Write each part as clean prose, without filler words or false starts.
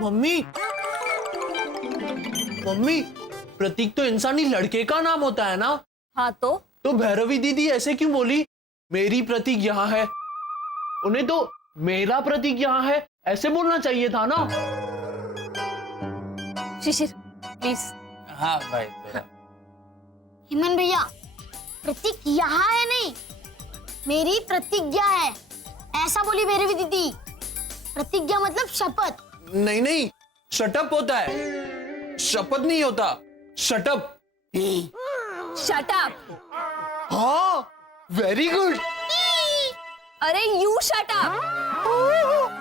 Mummy mummy, प्रतीक तो इंसानी लड़के का नाम होता है ना? हाँ तो भैरवी दीदी ऐसे क्यों बोली? मेरी प्रतीक यहाँ है, उन्हें तो मेरा प्रतीक यहाँ है ऐसे बोलना चाहिए था ना। शिशिर प्लीज। हाँ भाई। हिमन भैया, प्रतीक यहाँ है नहीं, मेरी प्रतिज्ञा है, ऐसा बोली भैरवी दीदी। प्रतिज्ञा मतलब शपथ। नहीं नहीं, शटअप होता है, शपथ नहीं होता, शटअप। Shut up. हाँ, वेरी गुड। अरे यू शट अप,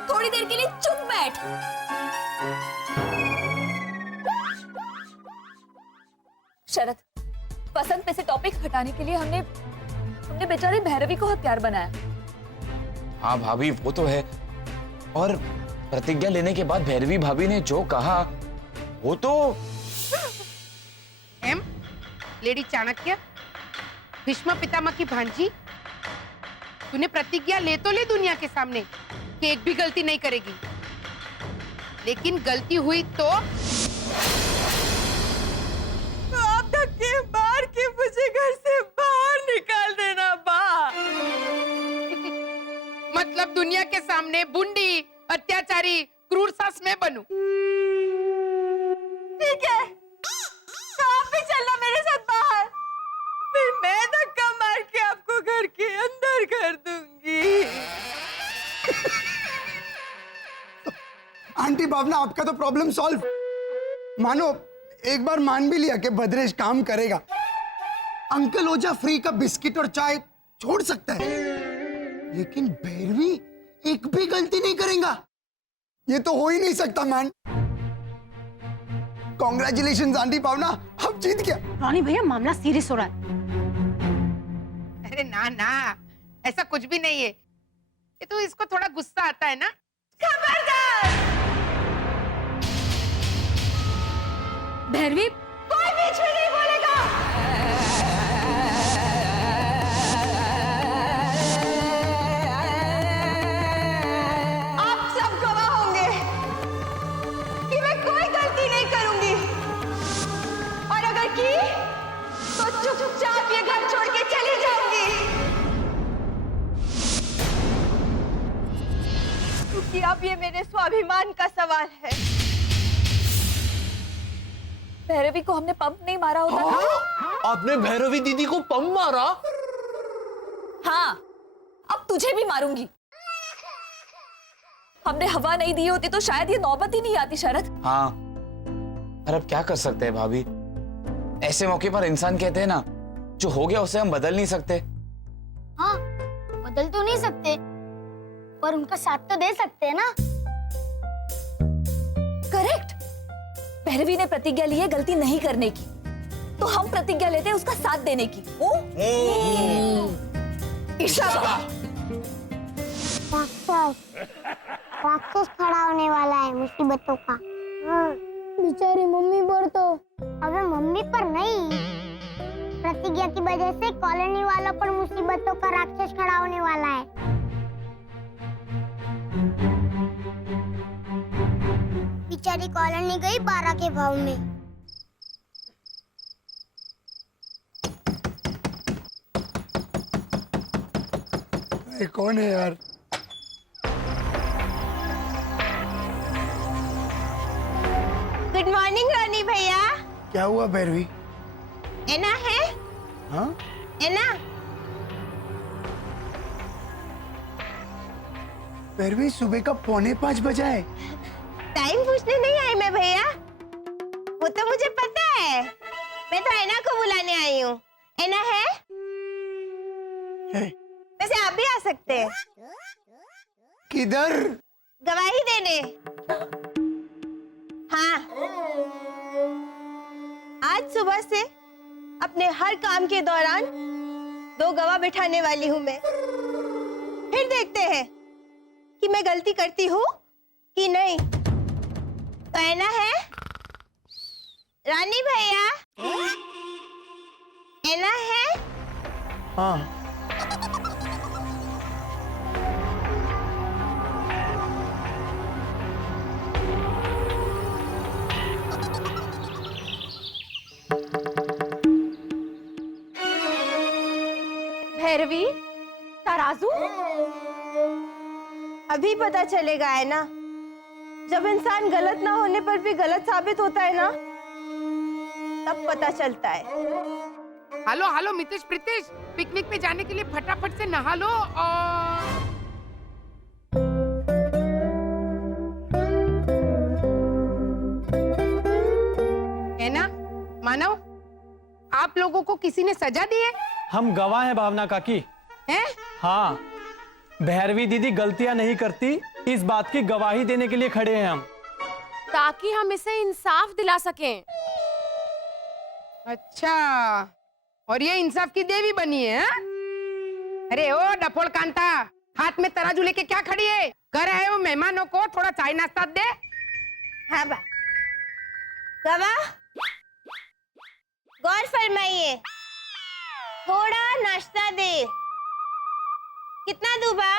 थोड़ी देर के लिए चुप बैठ। शरद, पसंद पे से टॉपिक हटाने के लिए हमने बेचारे भैरवी को हथियार बनाया। हाँ भाभी वो तो है, और प्रतिज्ञा लेने के बाद भैरवी भाभी ने जो कहा वो तो लेडी चाणक्य, भीष्म पितामह की भांजी, तूने प्रतिज्ञा ले तो ले दुनिया के सामने कि एक भी गलती नहीं करेगी, लेकिन गलती हुई तो आप धक्के मार के मुझे घर से बाहर निकाल देना बा। मतलब दुनिया के सामने बुंडी, अत्याचारी, क्रूर सास मैं बनूं? ठीक है, तो आप भी चलना मेरे साथ बाहर, फिर मैं धक्का मार के आपको घर के अंदर कर दूंगी। आंटी भावना, आपका तो प्रॉब्लम सॉल्व। मानो एक बार मान भी लिया कि भद्रेश काम करेगा, अंकल ओझा फ्री का बिस्किट और चाय छोड़ सकता है, लेकिन भैरवी एक भी गलती नहीं करेगा। ये तो हो ही नहीं सकता मैन। कॉन्ग्रेचुलेशन आंटी भावना, आप जीत गया। रानी भैया, मामला सीरियस हो रहा है। अरे ना ना, ऐसा कुछ भी नहीं है, ये तो इसको थोड़ा गुस्सा आता है ना। खबरदार, भैरवी, कोई बीच में नहीं बोलेगा। आप सब गवाह होंगे कि मैं कोई गलती नहीं करूंगी, और अगर की तो चुपचाप ये घर छोड़ के चली जाऊंगी, क्योंकि अब ये मेरे स्वाभिमान का सवाल है। भैरवी को हमने पंप नहीं मारा होता था। आपने भैरवी दीदी को पंप मारा? हाँ, अब तुझे भी मारूंगी। हमने हवा नहीं दी होती तो शायद ये नौबत ही नहीं आती शरद। हाँ, पर अब क्या कर सकते हैं भाभी, ऐसे मौके पर इंसान कहते हैं ना, जो हो गया उसे हम बदल नहीं सकते। हाँ, बदल तो नहीं सकते, पर उनका साथ तो दे सकते हैं ना। करेक्ट। भैरवी ने प्रतिज्ञा ली है गलती नहीं करने की, तो हम प्रतिज्ञा लेते हैं उसका साथ देने की। राक्षस खड़ा होने वाला है मुसीबतों का। हाँ, बेचारी मम्मी पर तो। अबे मम्मी पर नहीं, प्रतिज्ञा की वजह से कॉलोनी वालों पर मुसीबतों का राक्षस खड़ा होने वाला है। बेचारी कॉलोनी गई 12 के भाव में। ये कौन है यार? गुड मॉर्निंग रानी भैया। क्या हुआ भैरवी? एना है? हाँ, एना? भैरवी सुबह का 4:45 बजा है। टाइम पूछने नहीं आई मैं भैया, वो तो मुझे पता है, मैं तो एना को बुलाने आई हूँ। एना है? वैसे आप भी आ सकते हैं। किधर? गवाही देने। हाँ, आज सुबह से अपने हर काम के दौरान 2 गवाह बिठाने वाली हूँ मैं। फिर देखते हैं कि मैं गलती करती हूँ कि नहीं। तो एना है? रानी भैया, एना है? हाँ, भैरवी, तराजू। अभी पता चलेगा है ना, जब इंसान गलत ना होने पर भी गलत साबित होता है ना, तब पता चलता है। Hello hello Mitesh Pritesh, picnic पे जाने के लिए फटाफट से नहा लो और है ना मानव, आप लोगों को किसी ने सजा दी है? हम गवाह हैं भावना काकी। हैं? हाँ, भैरवी दीदी गलतियां नहीं करती, इस बात की गवाही देने के लिए खड़े हैं हम। ताकि हम इसे इंसाफ दिला सकें। अच्छा, और ये इंसाफ की देवी बनी है हा? अरे ओ डफोल कांता, हाथ में तराजू लेके क्या खड़ी है? कर आए हो मेहमानों को थोड़ा चाय नाश्ता दे। हाँ बा, गवाह गौर फरमाइए, थोड़ा नाश्ता दे। कितना दूं बा?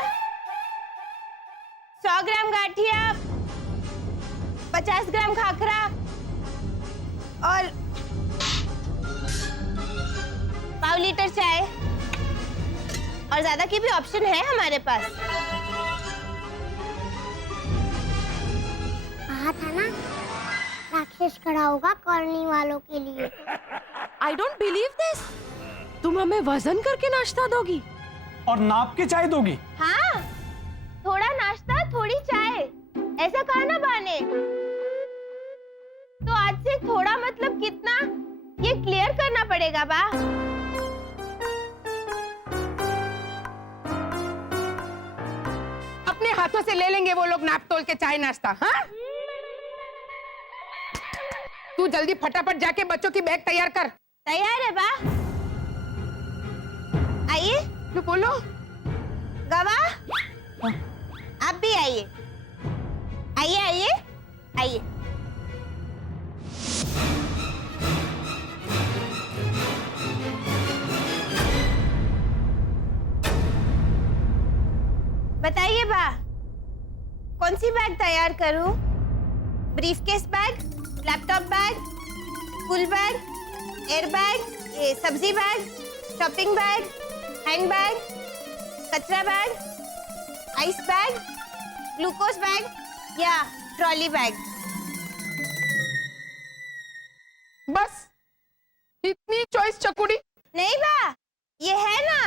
100 ग्राम गाठिया, 50 ग्राम खाखरा और पाव लीटर चाय, और ज्यादा की भी ऑप्शन है हमारे पास। कहा था ना, राक्षस खड़ा होगा कॉलोनी वालों के लिए। I don't believe this। तुम हमें वजन करके नाश्ता दोगी? और नाप के चाय दोगी? हाँ, थोड़ा नाश्ता थोड़ी चाय, ऐसा कहा ना बा ने। तो आज से थोड़ा मतलब कितना, ये क्लियर करना पड़ेगा बा। अपने हाथों से ले लेंगे वो लोग नाप तोल के चाय नाश्ता। हाँ, तू जल्दी फटाफट जाके बच्चों की बैग तैयार कर। तैयार है बा? आइए। तू बोलो। गवाह, आप भी आइए। आइए आइए आइए। बताइए बा, कौन सी बैग तैयार करूं? Briefcase bag, laptop bag, school bag, air bag, ये सब्जी bag, shopping bag, hand bag, कचरा bag, ice bag, glucose bag या ट्रॉली बैग? बस इतनी चॉइस चकुड़ी? नहीं बा, ये है ना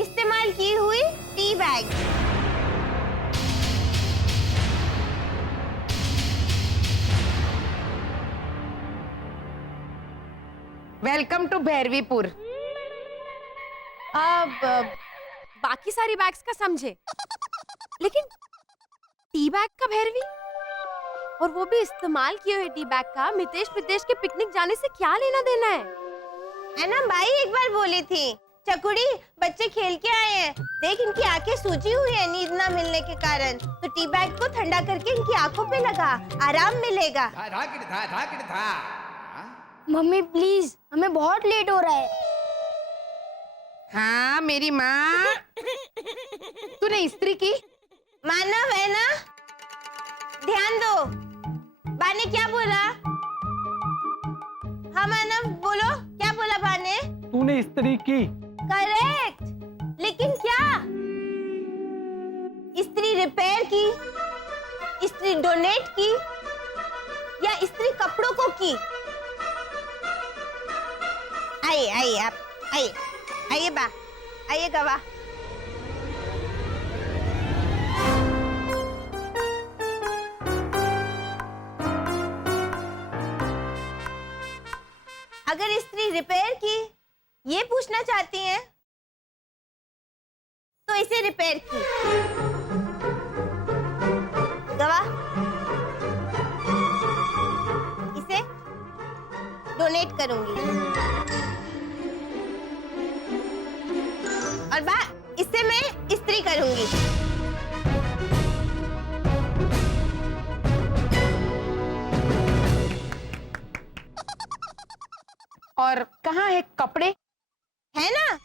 इस्तेमाल की हुई tea bag. Welcome to Bhairavipur. अब बाकी सारी बैग्स का समझे, लेकिन टी बैग का भैरवी, और वो भी इस्तेमाल किए हुए टी बैग का मितेश प्रदेश के पिकनिक जाने से क्या लेना देना है ना भाई? एक बार बोली थी चकुड़ी, बच्चे खेल के आए हैं, देख इनकी आंखें सूजी हुई है नींद ना मिलने के कारण, तो टी बैग को ठंडा करके इनकी आंखों पे लगा, आराम मिलेगा। मम्मी प्लीज, हमें बहुत लेट हो रहा है। हाँ मेरी माँ, तूने इस्त्री की? मानव है ना, ध्यान दो। बा ने क्या बोला? हाँ मानव बोलो, क्या बोला बा ने? तूने इस्त्री की? करेक्ट, लेकिन क्या? इस्त्री रिपेयर की, इस्त्री डोनेट की, या इस्त्री कपड़ों को की? आइए आइए आप, आइए आइए बा, आइए गवाह। अगर इस्त्री रिपेयर की ये पूछना चाहती हैं, तो इसे रिपेयर की। गवाह, इसे डोनेट करूंगी, और बा इससे मैं इस्त्री करूंगी। और कहाँ है कपड़े? है ना,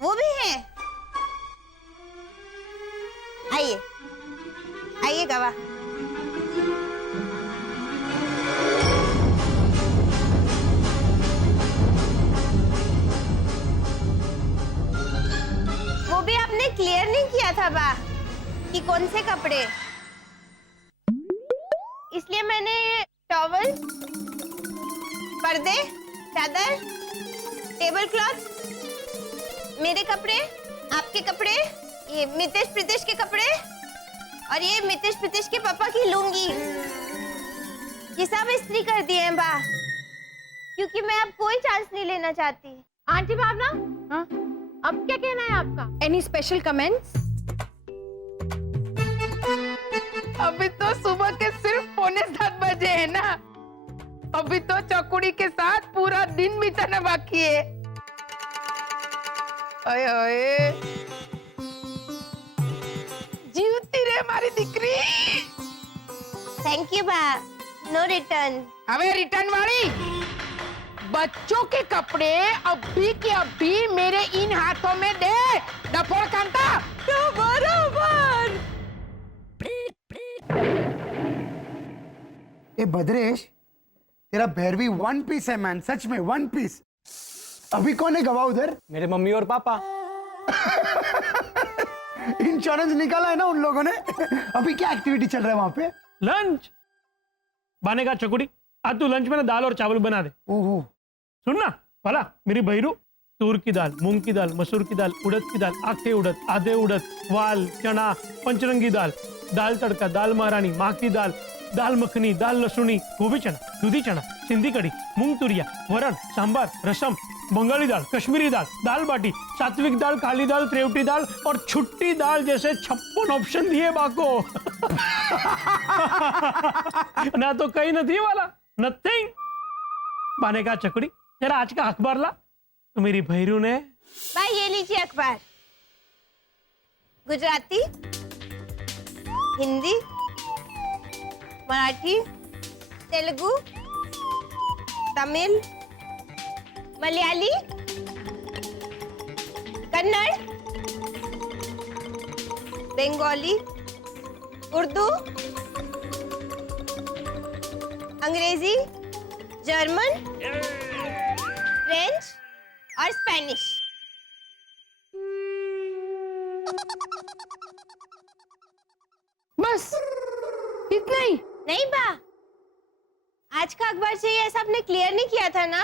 वो भी है। आइए आइए गवाह। क्लियर नहीं किया था बा कि कौन से कपड़े, इसलिए मैंने ये टॉवल, पर्दे, चादर, टेबल क्लॉथ, मेरे कपड़े, आपके कपड़े, ये मितेश प्रीतेश के कपड़े और ये मितेश प्रीतेश के पापा की लुंगी, ये सब इस्त्री कर दिए हैं बा, क्योंकि मैं अब कोई चांस नहीं लेना चाहती। आंटी भावना, हाँ? अब क्या कहना है आपका? Any special comments? अभी तो सुबह के सिर्फ 6:45 बजे है ना, अभी तो चकुड़ी के साथ पूरा दिन बिताना बाकी है। ओए ओए, जीवती रे हमारी दिकरी। थैंक यू बा, नो रिटर्न। अबे रिटर्न वाली, बच्चों के कपड़े अभी के अभी मेरे इन हाथों में दे, डफोड़ कांता। बराबर। ए भद्रेश, तेरा भैरवी वन पीस है मैन, सच में वन पीस। अभी कौन है गवाह उधर? मेरे मम्मी और पापा। इंश्योरेंस निकाला है ना उन लोगों ने। अभी क्या एक्टिविटी चल रहा है वहां पे? लंच बने का चकुड़ी, आज तू लंच में ना दाल और चावल बना दे। ओहो, सुनना भला मेरी भैरू, तूर की दाल, मूंग की दाल, मसूर की दाल, उड़द की दाल, आखे उड़द, आधे उड़द, वाल, चना, पंचरंगी दाल, दाल तड़का, दाल महारानी, माँ की दाल, दाल मखनी, दाल लसुनी, गोभी चना, दूधी चना, सिंधी कड़ी, मूंग तुरिया, वरण, सांबर, रसम, बंगाली दाल, कश्मीरी दाल, दाल बाटी, सात्विक दाल, काली दाल, त्रेवटी दाल और छुट्टी दाल जैसे 56 ऑप्शन दिए बाको। ना तो कहीं नहीं वाला, नथिंग। बाने का चकड़ी, जरा आज का अखबार ला। तो मेरी भैरू ने भाई ये लीजिए अखबार, गुजराती, हिंदी, मराठी, तेलुगु, तमिल, मलयाली, कन्नड़, बंगाली, उर्दू, अंग्रेजी, जर्मन, फ्रेंच और स्पेनिश। बस इतना ही? नहीं बा, आज का अखबार चाहिए ऐसा आपने क्लियर नहीं किया था ना,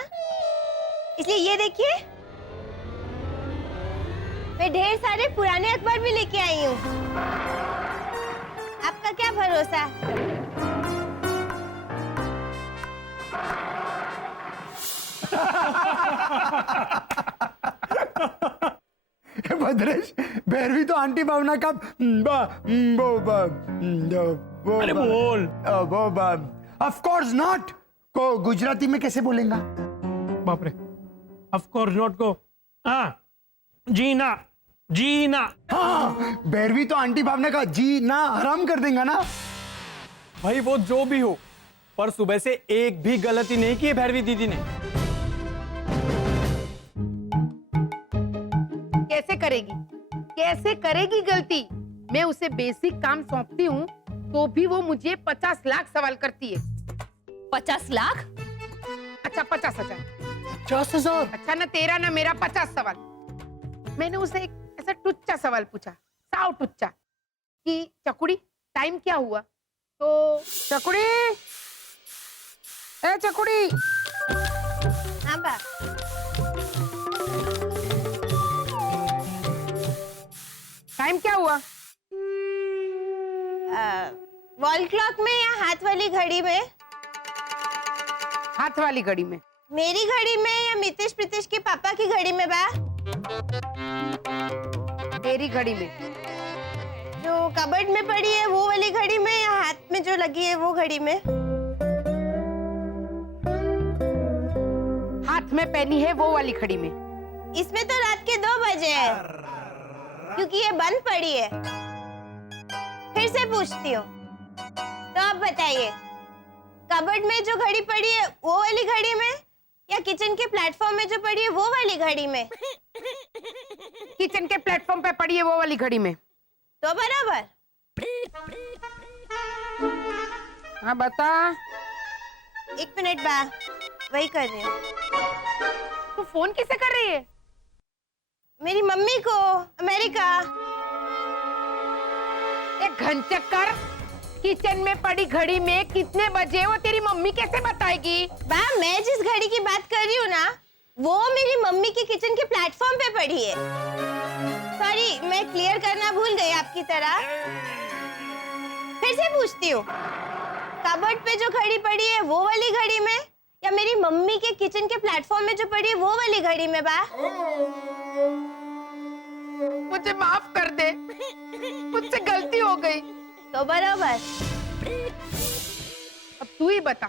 इसलिए ये देखिए, मैं ढेर सारे पुराने अखबार भी लेके आई हूँ। आपका क्या भरोसा? भद्रेश, भैरवी तो आंटी भावना का अरे बोल। ऑफ कोर्स नॉट को गुजराती में कैसे बोलेगा? बाप रे, ऑफ कोर्स नॉट को हाँ जी ना, जी ना। हाँ, भैरवी तो आंटी भावना का जी ना हराम कर देगा ना। भाई वो जो भी हो, पर सुबह से एक भी गलती नहीं की है भैरवी दीदी ने। कैसे करेगी, कैसे करेगी गलती? मैं उसे बेसिक काम सौंपती हूँ तो भी वो मुझे 50 लाख सवाल करती है। 50 लाख? अच्छा 50,000। 50,000? अच्छा ना तेरा ना मेरा 50 सवाल। मैंने उसे एक ऐसा टुच्चा सवाल पूछा, साव टुच्चा, कि चकुड़ी टाइम क्या हुआ? तो चकुड़ी, ए चकुड़ी, हाँ बा, टाइम क्या हुआ? वॉल क्लॉक में या हाथ वाली घड़ी में? हाथ वाली घड़ी में। मेरी घड़ी में या मितेश प्रीतेश के पापा की घड़ी में बा? तेरी घड़ी में। जो कबर्ड में पड़ी है वो वाली घड़ी में या हाथ में जो लगी है वो घड़ी में? हाथ में पहनी है वो वाली घड़ी में। इसमें तो रात के 2 बजे है, क्योंकि ये बंद पड़ी है। फिर से पूछती हूँ, तो आप बताइए, कबर्ड में जो घड़ी पड़ी है वो वाली घड़ी में या किचन के प्लेटफॉर्म में जो पड़ी है वो वाली घड़ी में? किचन के प्लेटफॉर्म पे पड़ी है वो वाली घड़ी में। तो बराबर। हाँ बता। 1 मिनट बा, वही कर रही हूँ। तू फोन किसे कर रही है? मेरी मम्मी को, अमेरिका। घनचक्कर, किचन में पड़ी घड़ी में कितने बजे वो तेरी मम्मी कैसे बताएगी? मैं जिस घड़ी की बात कर रही हूँ ना, वो मेरी मम्मी की किचन के प्लेटफॉर्म पे पड़ी है। सॉरी, मैं क्लियर करना भूल गई आपकी तरह। फिर से पूछती हूँ, कबर्ड पे जो घड़ी पड़ी है वो वाली घड़ी में, या मेरी मम्मी के किचन के प्लेटफॉर्म में जो पड़ी है वो वाली घड़ी में? बा मुझे माफ कर दे, मुझसे गलती हो गई। तो बराबर। अब तू ही बता,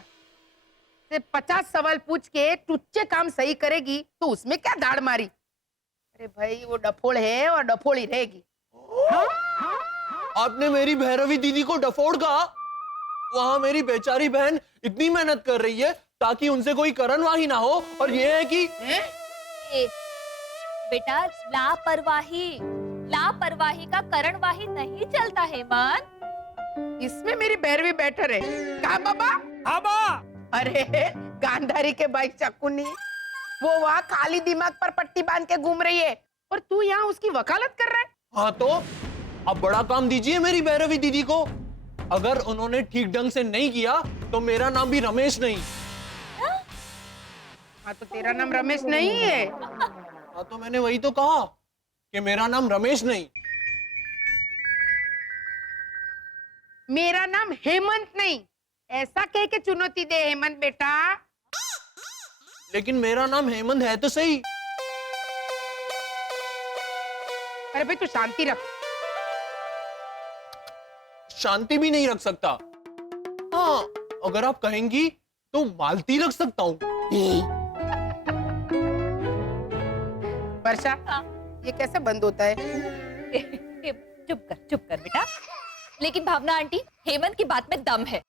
सिर्फ 50 सवाल पूछ के टुच्चे काम सही करेगी तो उसमें क्या दाढ़ मारी? अरे भाई, वो डफोड़ है और डफोड़ ही रहेगी। आपने मेरी भैरवी दीदी को डफोड़ कहा? वहां मेरी बेचारी बहन इतनी मेहनत कर रही है ताकि उनसे कोई करणवाही ना हो, और ये है कि बेटा, लापरवाही का करणवाही नहीं चलता हेमंत। इसमें मेरी भैरवी बेटर है। कहा बाबा? अरे गांधारी के भाई चकुनी, वो वहाँ खाली दिमाग पर पट्टी बांध के घूम रही है और तू यहाँ उसकी वकालत कर रहा है। हाँ तो अब बड़ा काम दीजिए मेरी भैरवी दीदी को। अगर उन्होंने ठीक ढंग से नहीं किया तो मेरा नाम भी रमेश नहीं। हाँ तो तेरा नाम रमेश नहीं है? हाँ तो मैंने वही तो कहा कि मेरा नाम रमेश नहीं। मेरा नाम हेमंत नहीं, ऐसा कह के चुनौती दे हेमंत बेटा। लेकिन मेरा नाम हेमंत है तो सही। अरे भाई तू शांति रख। शांति भी नहीं रख सकता। हाँ, अगर आप कहेंगी तो मालती रख सकता हूँ। वर्षा, ये कैसे बंद होता है? चुप कर बेटा। लेकिन भावना आंटी, हेमंत की बात में दम है।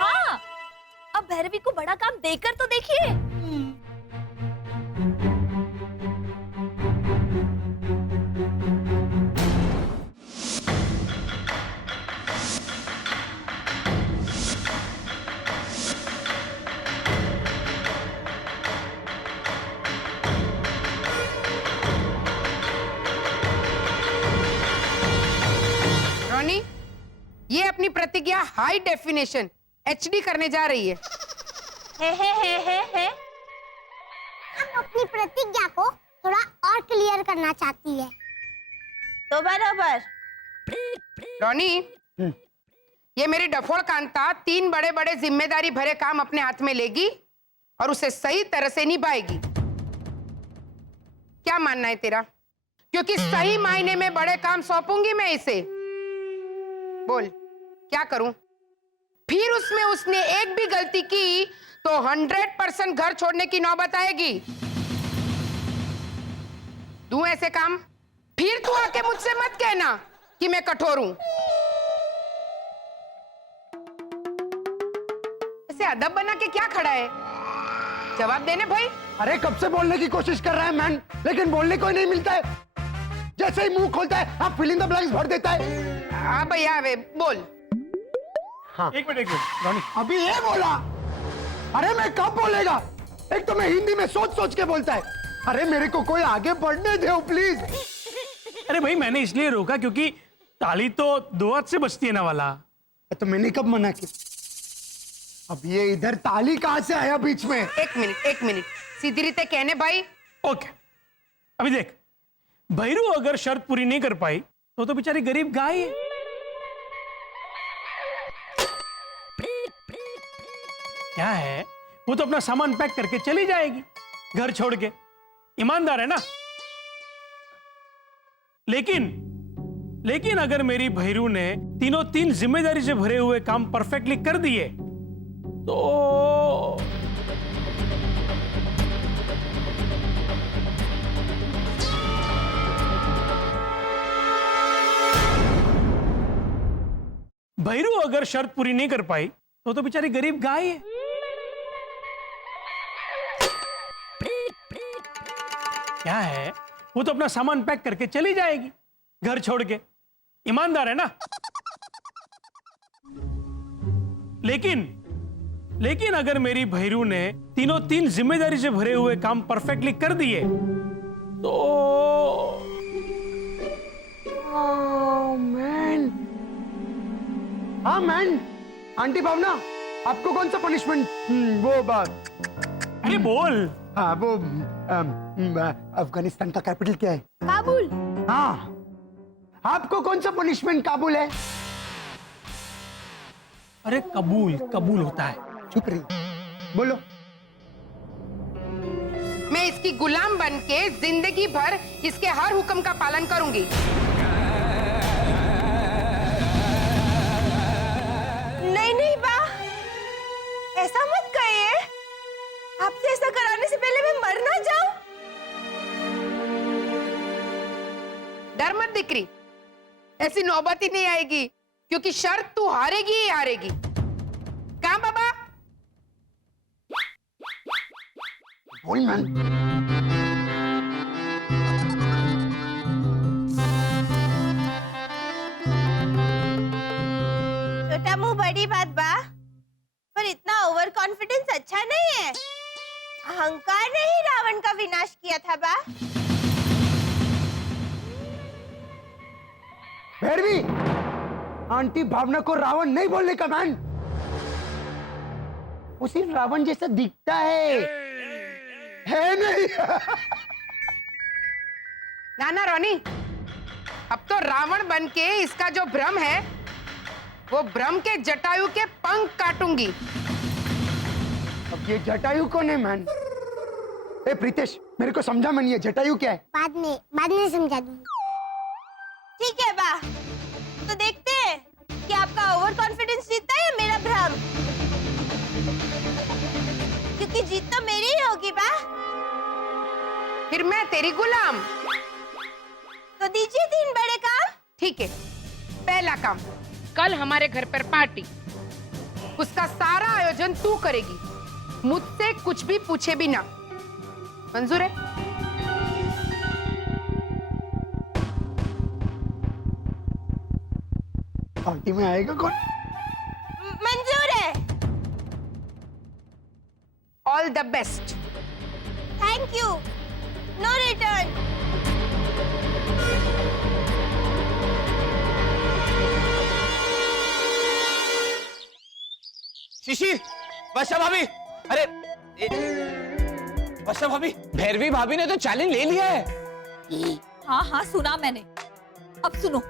हाँ, अब भैरवी को बड़ा काम देकर तो देखिए। रोनी, ये अपनी प्रतिज्ञा हाई डेफिनेशन HD करने जा रही है। हम अपनी प्रतिज्ञा को थोड़ा और क्लियर करना चाहती है। तो बराबर। रोनी, ये मेरी डफोड़ कांता 3 बड़े बड़े जिम्मेदारी भरे काम अपने हाथ में लेगी और उसे सही तरह से निभाएगी। क्या मानना है तेरा? क्योंकि सही मायने में बड़े काम सौंपूंगी मैं इसे। बोल, क्या करूं? फिर उसमें उसने एक भी गलती की तो 100% घर छोड़ने की नौबत आएगी। दूं ऐसे काम? फिर तू आके मुझसे मत कहना कि मैं कठोर हूं। ऐसे अदब बना के क्या खड़ा है? जवाब देने भाई। अरे कब से बोलने की कोशिश कर रहा है मैन, लेकिन बोलने को ही नहीं मिलता है। जैसे ही मुंह खोलता है आप फिल इन द ब्लैंक्स भर देता है। हाँ भैया, वे बोल। हाँ, एक मिनट रोनी। अभी ये बोला। अरे मैं कब बोलेगा? एक तो मैं हिंदी में सोच सोच के बोलता है। अरे मेरे को कोई आगे बढ़ने दो प्लीज। अरे भाई, मैंने इसलिए रोका क्योंकि ताली तो 2 हाथ से बजती है ना वाला। तो मैंने कब मना किया? अब ये इधर ताली कहां से आया बीच में? एक मिनट सीधी रीते कहने भाई। ओके, अभी देख, भैरू अगर शर्त पूरी नहीं कर पाई तो बेचारी गरीब गाय है। क्या है, वो तो अपना सामान पैक करके चली जाएगी घर छोड़ के। ईमानदार है ना। लेकिन अगर मेरी भैरू ने तीनों 3 जिम्मेदारी से भरे हुए काम परफेक्टली कर दिए तो भैरू अगर शर्त पूरी नहीं कर पाई तो बेचारी गरीब गाय है। क्या है, वो तो अपना सामान पैक करके चली जाएगी घर छोड़ के। ईमानदार है ना। लेकिन अगर मेरी भैरू ने तीनों 3 जिम्मेदारी से भरे हुए काम परफेक्टली कर दिए तो मैन, हाँ मैन, आंटी भावना, आपको कौन सा पनिशमेंट? वो बात, अरे बोल। हाँ वो अफगानिस्तान का कैपिटल क्या है? काबुल। हाँ, आपको कौन सा पनिशमेंट काबुल है? अरे कबूल कबूल होता है। चुप रही, बोलो। मैं इसकी गुलाम बन के जिंदगी भर इसके हर हुक्म का पालन करूंगी। नहीं नहीं बा, ऐसा मत कहिए। आपसे ऐसा कराने से पहले मैं मर ना जाऊं। डर मत दिकरी, ऐसी नौबत ही नहीं आएगी, क्योंकि शर्त तू हारेगी ही हारेगी। कहाँ बाबा? बोल मैन। छोटा मुंह बड़ी बात बा, पर इतना ओवर कॉन्फिडेंस अच्छा नहीं है। अहंकार ने ही रावण का विनाश किया था बा। भैरवी, आंटी भावना को रावण नहीं बोलने का मैन। वो सिर्फ रावण जैसा दिखता है नहीं? नाना रोनी, अब तो रावण बन के इसका जो भ्रम है, वो भ्रम के जटायु के पंख काटूंगी। अब ये जटायु कौन है मैन? ए प्रीतेश, मेरे को समझा मैं, ये जटायु क्या है? बाद में समझा दूंगी। ठीक है बा, तो देखते हैं कि आपका ओवर कॉन्फिडेंस जीतता है या मेरा भ्रम। क्योंकि जीत तो मेरी ही होगी बा। फिर मैं तेरी गुलाम। तो दीजिए 3 बड़े काम। ठीक है, पहला काम, कल हमारे घर पर पार्टी, उसका सारा आयोजन तू करेगी, मुझसे कुछ भी पूछे बिना। मंजूर है? पार्टी में आएगा कौन? मंजूर है। All the best. Thank you. No return. Shishir, Varsha भाभी, अरे वर्षा भाभी, भैरवी भाभी ने तो चैलेंज ले लिया है। हाँ हाँ सुना मैंने। अब सुनो,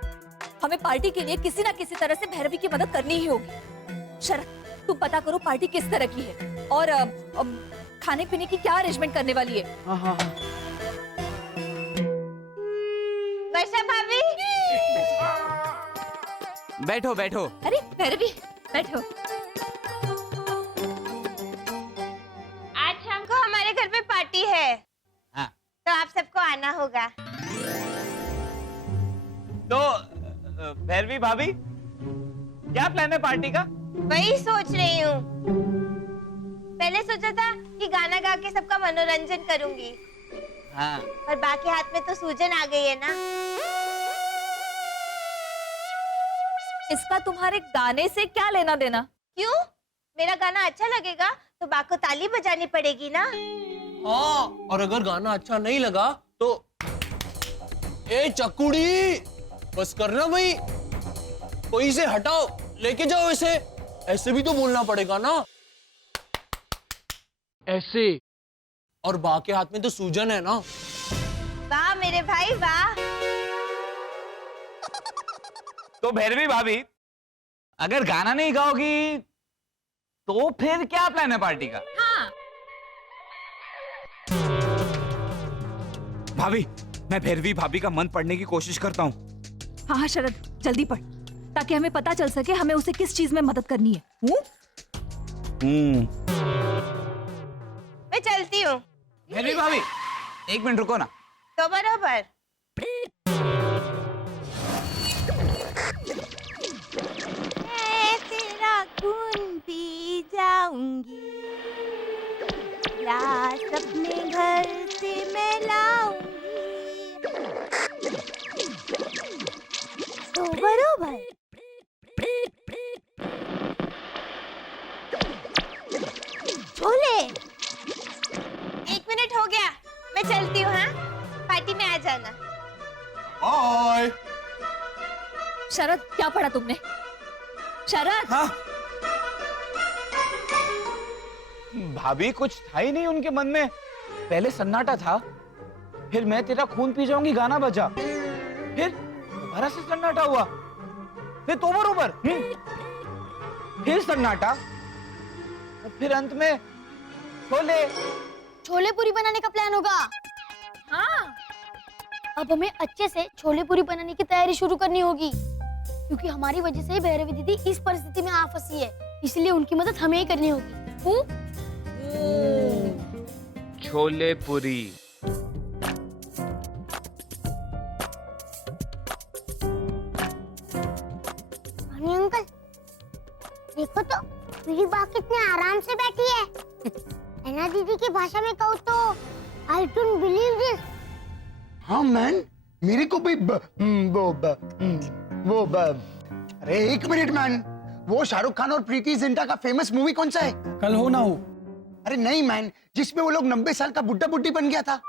हमें पार्टी के लिए किसी ना किसी तरह से भैरवी की मदद करनी ही होगी। शरद, तुम पता करो पार्टी किस तरह की है और खाने पीने की क्या अरेंजमेंट करने वाली है। वर्षा भाभी, बैठो बैठो। अरे भैरवी बैठो। आज शाम को हमारे घर पे पार्टी है। हाँ। तो आप सबको आना होगा। तो भैरवी भाभी, क्या प्लान है पार्टी का? वही सोच रही हूँ। पहले सोचा था कि गाना गा के सबका मनोरंजन करूंगी। हाँ। और बाकी हाथ में तो सूजन आ गई है ना। इसका तुम्हारे गाने से क्या लेना देना? क्यों? मेरा गाना अच्छा लगेगा तो बा को ताली बजानी पड़ेगी ना। हाँ, और अगर गाना अच्छा नहीं लगा तो ए चकुड़ी, बस करना भाई, कोई से हटाओ, लेके जाओ इसे। ऐसे भी तो बोलना पड़ेगा ना, ऐसे। और बा के हाथ में तो सूजन है ना। वाह मेरे भाई वाह। तो भैरवी भाभी, अगर गाना नहीं गाओगी तो फिर क्या प्लान है पार्टी का? हाँ। भाभी, मैं भैरवी भाभी का मन पढ़ने की कोशिश करता हूँ। हाँ हाँ शरद, जल्दी पढ़, ताकि हमें पता चल सके हमें उसे किस चीज में मदद करनी है। मैं चलती हूँ। भैरवी भाभी, 1 मिनट रुको ना। तो बराबर। मैं तेरा खून पी जाऊंगी, रात अपने घर से मैं लाऊंगी। तो बराबर। छोले। 1 मिनट हो गया, मैं चलती हूँ। हाँ, पार्टी में आ जाना। बाय। शरद, क्या पढ़ा तुमने? शरद। हाँ भाभी कुछ था ही नहीं उनके मन में। पहले सन्नाटा था, फिर मैं तेरा खून पी जाऊंगी गाना बजा, फिर दोबारा से सन्नाटा हुआ, फिर तो बरोबर, फिर सन्नाटा, और फिर अंत में छोले। छोले पूरी बनाने का प्लान होगा। हाँ अब हमें अच्छे से छोले पूरी बनाने की तैयारी शुरू करनी होगी, क्योंकि हमारी वजह से भैरवी दीदी इस परिस्थिति में आ फंसी है, इसलिए उनकी मदद हमें ही करनी होगी। छोले पूरी। रानी अंकल, देखो तो मेरी बा कितने आराम से बैठी है। ऐना दीदी की भाषा में कहूँ तो I don't believe this। हाँ मैन, मेरे को भी अरे एक मिनट मैन, वो शाहरुख खान और प्रीति जिंटा का फेमस मूवी कौन सा है? कल हो ना हो। अरे नहीं मैन, जिसमें वो लोग 90 साल का बुड्ढा बुड्ढी बन गया था।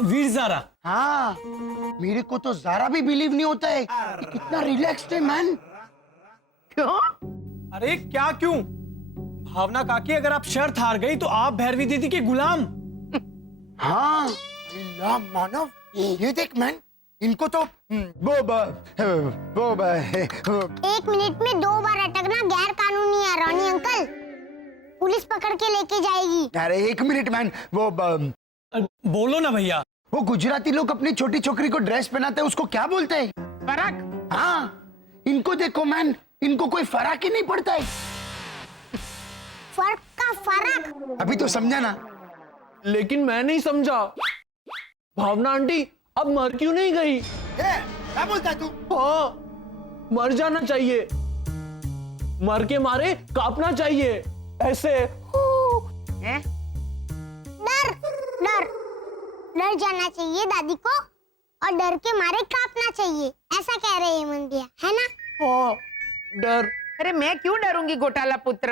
वीर ज़ारा। हाँ, मेरे को तो जरा भी बिलीव नहीं होता है कि कितना रिलैक्स्ड है मैन। क्यों? अरे क्या क्यों? भावना काकी, अगर आप शर्त हार गई तो आप भैरवी दीदी के गुलाम। हाँ, अल्लाह मानव, ये देख मैन, इनको तो एक मिनट में 2 बार अटकना गैर कानूनी है रानी अंकल, पुलिस पकड़ के लेके जाएगी। अरे एक मिनट मैन, बोलो ना भैया। वो गुजराती लोग अपनी छोटी छोकरी को ड्रेस पहनाते हैं, उसको क्या बोलते हैं? फर्क। हाँ, इनको देखो मैन, इनको कोई फर्क ही नहीं पड़ता है। फर्क का फर्क। अभी तो समझा ना? लेकिन मैं नहीं समझा। भावना आंटी अब मर क्यों नहीं गई? क्या बोलता है तू? हाँ, मर जाना चाहिए, मर के मारे कांपना चाहिए ऐसे। हैं? डर डर डर जाना चाहिए दादी को, और डर के मारे कांपना चाहिए, ऐसा कह रहे हैं मंदिया, है ना? हाँ, डर। अरे मैं क्यों डरूंगी घोटाला पुत्र,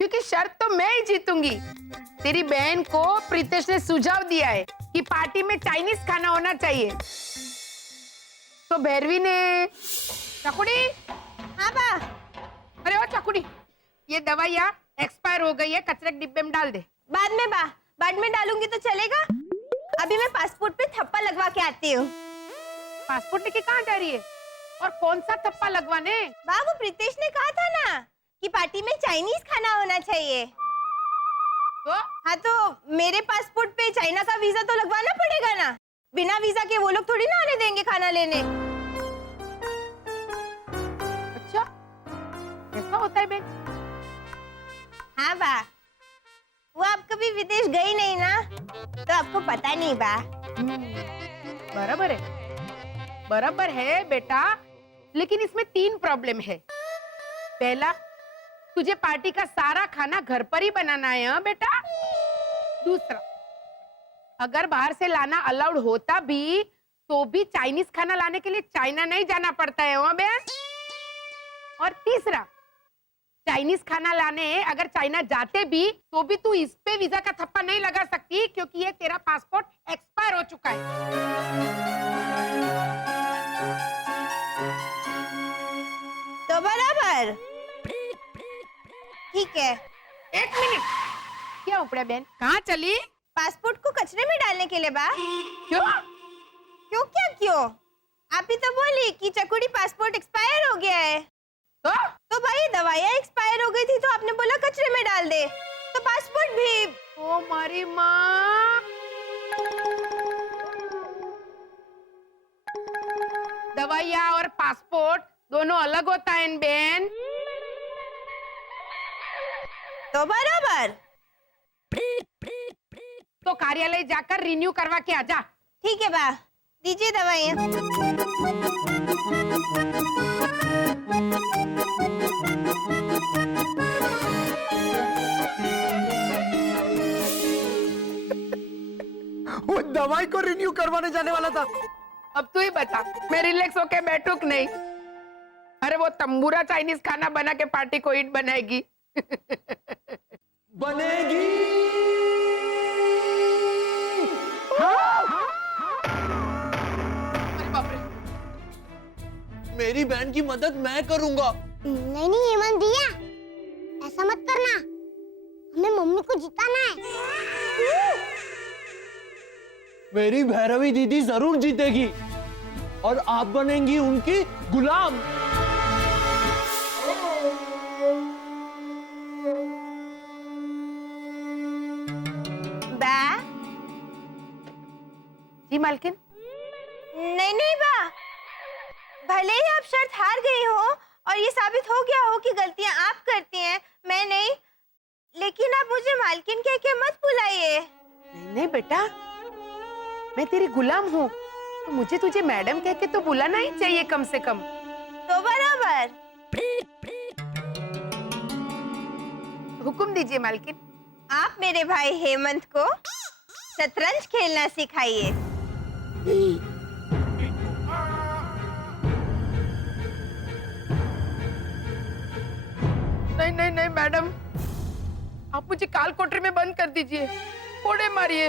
क्योंकि शर्त तो मैं ही जीतूंगी। तेरी बहन को प्रीतेश ने सुझाव दिया है कि पार्टी में चाइनीज खाना होना चाहिए, तो भैरवी ने चकुड़ी। हाँ बा। अरे ओ चकुड़ी, ये दवाइयाँ एक्सपायर हो गई है, कचरे के डिब्बे में डाल दे। बाद में बा, बाद में डालूंगी तो चलेगा। अभी मैं पासपोर्ट पे थप्पा लगवा के आती हूँ। पासपोर्ट लेके कहाँ जा रही है और कौन सा थप्पा लगवाने? बा, वो प्रीतेश ने कहा था ना कि पार्टी में चाइनीज खाना होना चाहिए। तो हाँ, तो मेरे पासपोर्ट पे चाइना का वीजा तो लगवाना पड़ेगा ना, बिना वीजा के वो लोग थोड़ी ना आने देंगे खाना लेने। अच्छा, ऐसा होता है बहन? हाँ बा, वो आप कभी विदेश गई नहीं ना, तो आपको पता नहीं बा। बराबर है, बराबर है बेटा, लेकिन इसमें 3 प्रॉब्लम है। पहला, तुझे पार्टी का सारा खाना घर पर ही बनाना है। हाँ बेटा। दूसरा, अगर बाहर से लाना अलाउड होता भी तो भी चाइनीज खाना लाने के लिए चाइना नहीं जाना पड़ता है। हाँ बहन। और तीसरा, चाइनीज खाना लाने अगर चाइना जाते भी तो भी तू इस पे वीजा का थप्पा नहीं लगा सकती, क्योंकि ये तेरा पासपोर्ट एक्सपायर हो चुका है। तो बराबर, ठीक है। 1 मिनट, क्या उपड़ा बहन, कहाँ चली? पासपोर्ट को कचरे में डालने के लिए बा। क्यों? क्यों क्या क्यों? आप ही तो बोली कि चकुड़ी पासपोर्ट एक्सपायर हो गया है। तो भाई दवाइयाँ एक्सपायर हो गई थी तो आपने बोला कचरे में डाल दे, तो पासपोर्ट भी। ओ मारी माँ, दवाइयाँ और पासपोर्ट दोनों अलग होता है बहन। तो बराबर, तो कार्यालय जाकर रिन्यू करवा के आजा। ठीक है बा, दीजिए दवाइयाँ। वो दवाई को रिन्यू करवाने जाने वाला था। अब तू ही बता, मैं रिलैक्स होके बैठूं कि नहीं? अरे वो तंबूरा चाइनीज खाना बना के पार्टी को ईट बनाएगी। बनेगी। अरे बाप रे। मेरी बहन की मदद मैं करूंगा, नहीं नहीं हेमंत भैया, ऐसा मत करना, हमें मम्मी को जिताना है। मेरी भैरवी दीदी जरूर जीतेगी और आप बनेंगी उनकी गुलाम। बा जी मालकिन। नहीं नहीं बा, भले ही आप शर्त हार गई हो और ये साबित हो गया हो कि गलतियां आप करती हैं, मैं नहीं, लेकिन आप मुझे मालकिन कह के मत बुलाइए। नहीं नहीं बेटा, मैं तेरी गुलाम हूँ, तो मुझे तुझे मैडम कह के तो बुलाना ही चाहिए कम से कम। तो बराबर। हुक्म दीजिए मालकिन। आप मेरे भाई हेमंत को शतरंज खेलना सिखाइए। नहीं नहीं नहीं मैडम, आप मुझे काल कोठरी में बंद कर दीजिए, कोड़े मारिए,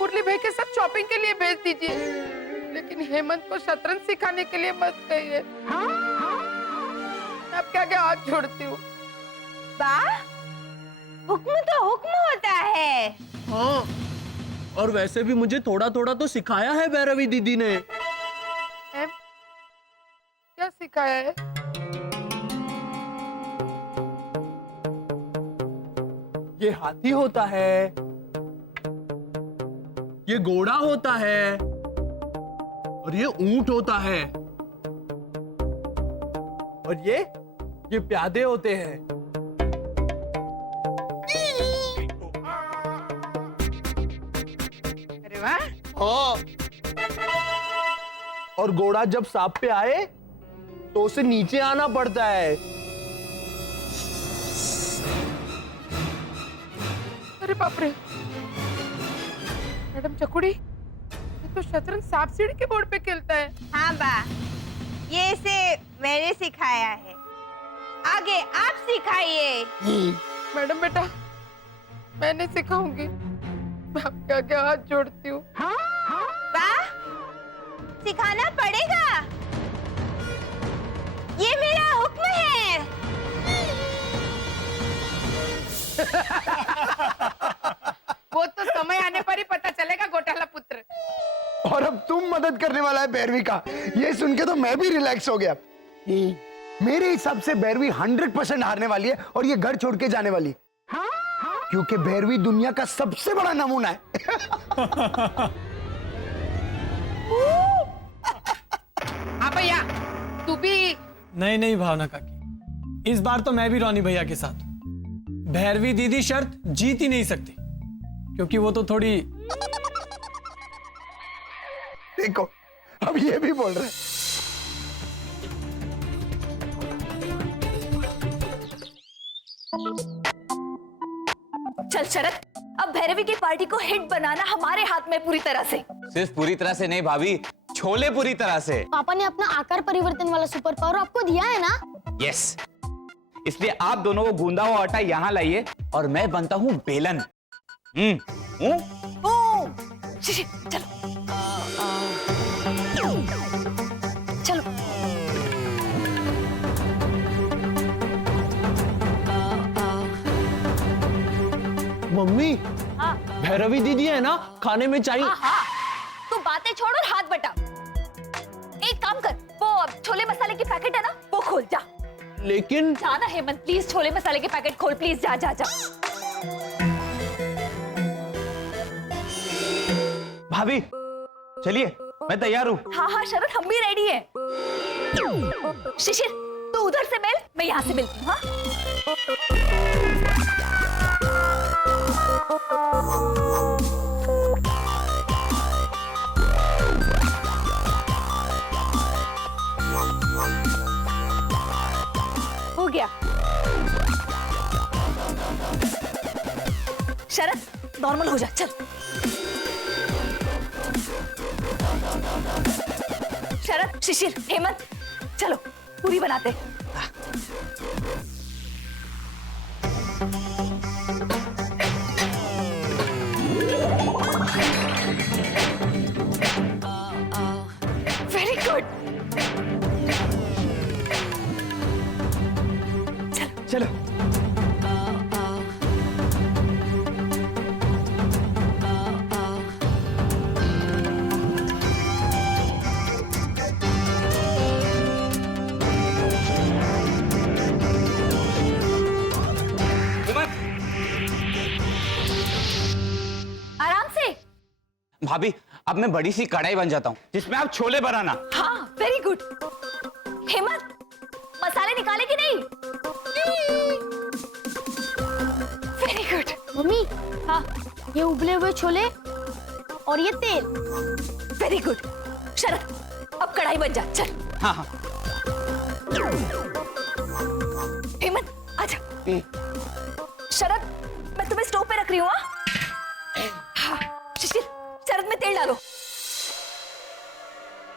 मुरली भाई के साथ शॉपिंग के लिए भेज दीजिए, लेकिन हेमंत को शतरंज सिखाने के लिए मत कहिए। मैं आपके आगे हाथ जोड़ती हूँ। बा, हुक्म तो हुक्म होता है। हाँ, और वैसे भी मुझे थोड़ा थोड़ा तो सिखाया है भैरवी दीदी ने। क्या सिखाया है? ये हाथी होता है, ये घोड़ा होता है, और ये ऊंट होता है, और ये प्यादे होते हैं। अरे वाह। हाँ, और घोड़ा जब सांप पे आए तो उसे नीचे आना पड़ता है। अरे बाप रे, मैडम चकुड़ी, ये तो शतरंज सांप सीढ़ी के बोर्ड पे खेलता है। हाँ बा, ये इसे मैंने सिखाया है, आगे आप सिखाइए। मैडम बेटा, मैं नहीं सिखाऊंगी, मैं आपके आगे हाथ जोड़ती हूँ। बा, सिखाना पड़ेगा, ये मेरा हुक्म है। वो तो समय आने पर ही पता चलेगा घोटाला पुत्र। और अब तुम मदद करने वाला है भैरवी का, ये सुन के तो मैं भी रिलैक्स हो गया। मेरे हिसाब से भैरवी 100% हारने वाली है और ये घर छोड़ के जाने वाली है, क्योंकि भैरवी दुनिया का सबसे बड़ा नमूना है। हाँ भैया, तू भी। नहीं नहीं भावना काकी, इस बार तो मैं भी रोनी भैया के साथ हूं। भैरवी दीदी शर्त जीत ही नहीं सकती, क्योंकि वो तो थोड़ी। देखो, अब ये भी बोल रहे हैं। चल शरद, अब भैरवी की पार्टी को हिट बनाना हमारे हाथ में पूरी तरह से। सिर्फ पूरी तरह से नहीं भाभी, छोले पूरी तरह से। पापा ने अपना आकार परिवर्तन वाला सुपर पावर आपको दिया है ना? यस, इसलिए आप दोनों को गूंदा हुआ आटा यहाँ लाइए और मैं बनता हूँ बेलन। चलो चलो। मम्मी, हाँ भैरवी दीदी है ना, खाने में चाहिए। हाँ, तू बातें छोड़ और हाथ बटा। एक काम कर, वो छोले मसाले की पैकेट है ना, वो खोल जा। लेकिन जा ना हेमंत, प्लीज छोले मसाले के पैकेट खोल, प्लीज जा जा जा। भाभी चलिए, मैं तैयार हूँ। हाँ हाँ शरद, हम भी रेडी हैं। शिशिर, तू उधर से मिल, मैं यहाँ से मिलती हूँ। हाँ हो गया। शरद, नॉर्मल हो जा, चल। शरद, शिशिर, हेमंत, चलो पूरी बनाते। Very good. भाभी अब मैं बड़ी सी कढ़ाई बन जाता हूँ जिसमें आप छोले बनाना। हाँ, वेरी गुड। हेमंत, मसाले निकाले कि नहीं? Very good. मम्मी, हाँ, ये उबले हुए छोले और ये तेल। Very good. शरद, अब कढ़ाई बन जा, चल। हाँ हाँ। हेमंत, आजा। शरद, मैं तुम्हें स्टोव पे रख रही हूँ। हाँ, शिशिर, शरद में तेल डालो।